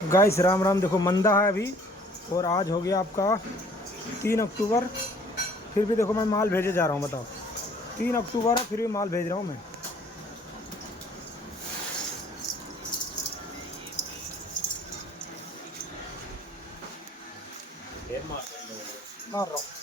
गाइस राम राम। देखो मंदा है अभी, और आज हो गया आपका 3 अक्टूबर। फिर भी देखो मैं माल भेजे जा रहा हूँ, बताओ। 3 अक्टूबर है, फिर भी माल भेज रहा हूँ मैं। मार रहा हूँ।